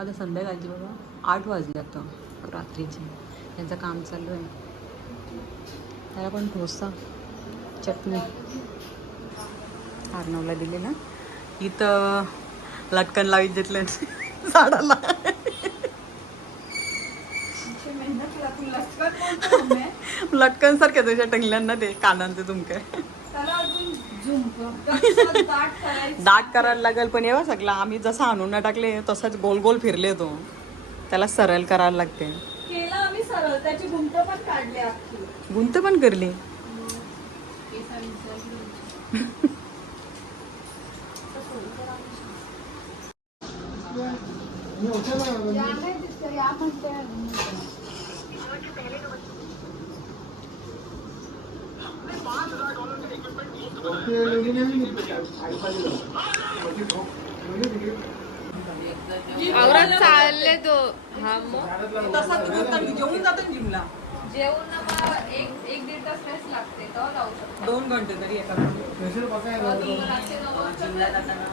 आता संध्याकाळची बघा 8 वाजले आता रात्रीचे. त्यांचं काम चालू आहे. त्याला पण डोसा चटणी अर्णवला दिली ना. इथं लटकन लावीत घेतलं झाडाला. लटकन सारख्या तुझ्या टंगल्यांना ते कानांचे तुमके दाट करायला लागेल. पण येवा सगळं आम्ही जसं आणून ना टाकले तसंच गोल गोल फिरले तो. त्याला सरळ करायला लागते. केला आम्ही सरळ. त्याची गुंत पण काढली अख्खी. गुंत पण करली. औरत चालले तो. हा मग तसा जेवून जातो जिमला. जेवण मग एक दीड तास रेस्ट लागते. तो लावू शकतो 2 घंटे तरी एका जिमला जाताना.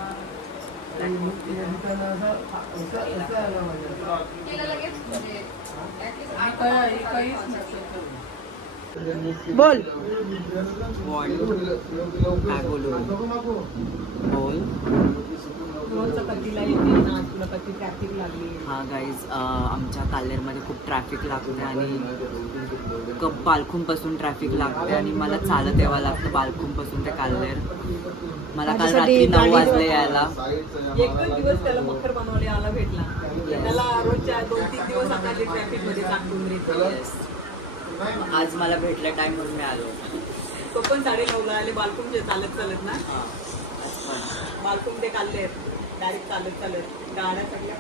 बोल काय बोलू बोल. हा गाईज आमच्या काल्हेरमध्ये खूप ट्रॅफिक लागते आणि बालखुंगपासून ट्रॅफिक लागते आणि मला चालत यावं लागतं बालखुंगपासून ते काल्हेर. मला काल रात्री 9 वाजले यायला. 1-2 दिवस त्याला मखर बनवले आला भेटला. त्याला रोजच्या 2-3 दिवस आम्हाला ट्रॅफिक मध्ये टाकून आज मला भेटला टाइम म्हणून मी आलो. तो पण 9:30ला आले. बालकुंग चालत चालत ना. बालकुंग ते काल्हेर डायरेक्ट चालत चालत गाड्या सगळ्या.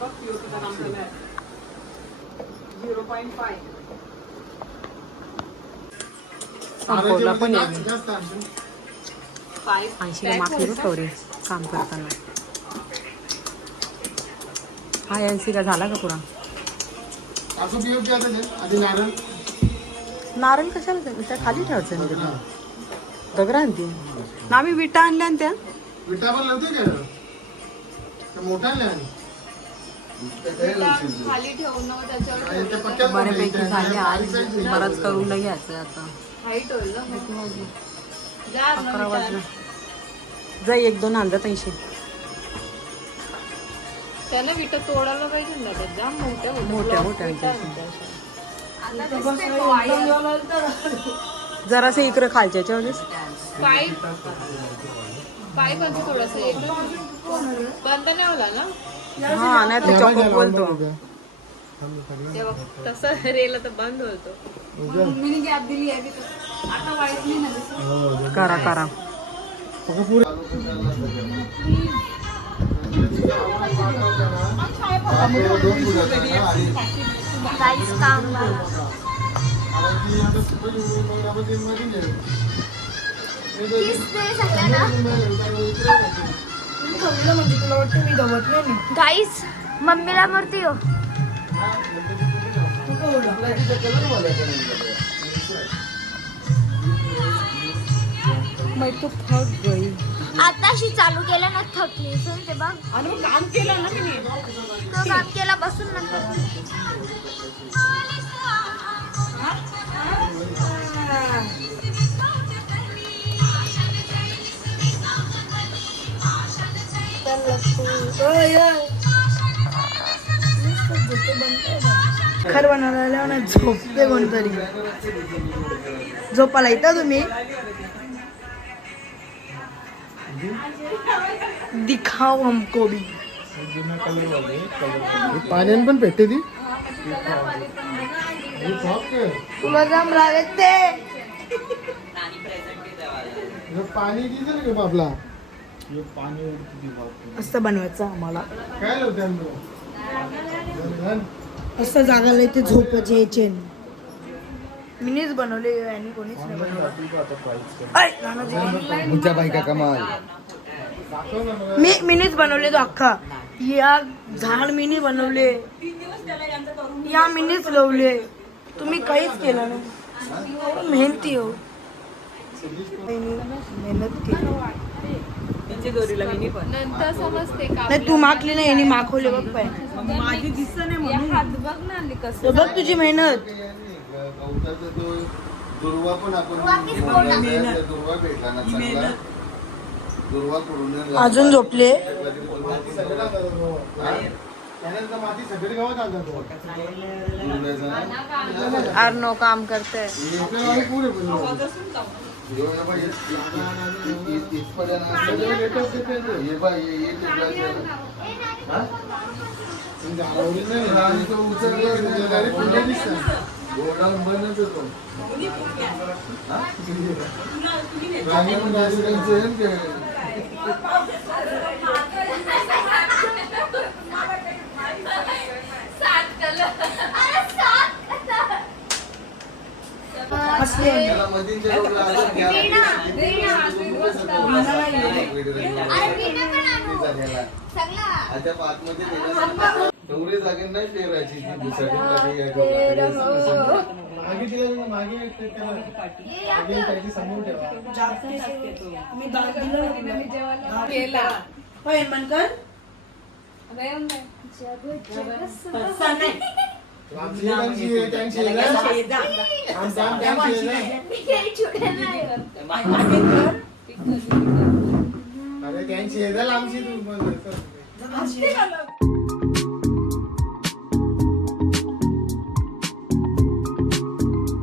बघ पीओपीचं काम चालू आहे. 0.5 संपवला पण 80 मागली गौरी काम करताना. हा 80 का झाला का पुरा. नारळ कशाला त्या खाली ठेवायचं दगड आणते ना. आम्ही विटा आणल्या त्या विटा पण लावते का मोठा खाली ठेवणं त्याच्यावर बऱ्यापैकी झाले. आज बराच करून घ्यायचं आता. हाईट होईल ना. 11 वाजले. जा 1-2 आणतात 80. त्यानं विटा तोडायला पाहिजे ना. जाम मोठ्या जरासं इकडं खालच्या वेळेस पाय पण थोडस बंद नाही होला ना. हा नाही तर चॉकअप बोलतो. तसं रेला तर बंद होतो. मम्मीने गॅप दिली आहे आता वाईट नाही ना. करा करा गाईस मम्मीला मरती हो. मैं तो थक गई. आताशी चालू केलं ना थकली ते बघ. आणि काम केलं ना मी. तो काम केला बसून नंतर. खर बनवायला ना झोपते कोणतरी. झोपाला येता तुम्ही. दिखाओ हमको भी. पाण्याने पण भेटते ती. तुला जाम लागत ते पाणी दिसेल का आपला. असं बनवायचं आम्हाला. काय लावते असं जागाला इथे झोपायचे यायचे. मीच बनवले आणि कोणीच नाही बनवलं. बाई का कमाल. मीनीच बनवले तो अख्खा. या झाड मीनी बनवले. या मीनीच लावले. तुम्ही काहीच केलं ना. मेहनती हो. मेहनत केली. आमची दोरीला मिनी पण नंतर समजते का नाही तू मागली नाही यांनी मागवले बघ पाय माझी दिसत नाही म्हणून हात बघ ना आली कसं तो बघ तुझी मेहनत गवताचा तो दुर्वा पण आपण दुर्वा भेटला ना चांगला दुर्वा करून अजून झोपले त्यानंतर माती सगळी गावात आणतात अर्नो काम करते आपल्या गावी पुरे डोंगरी जागे नाही पेरायची मागे समोर ठेवा मी दाद दिलं होय मनकर अरे त्यांची आमची तू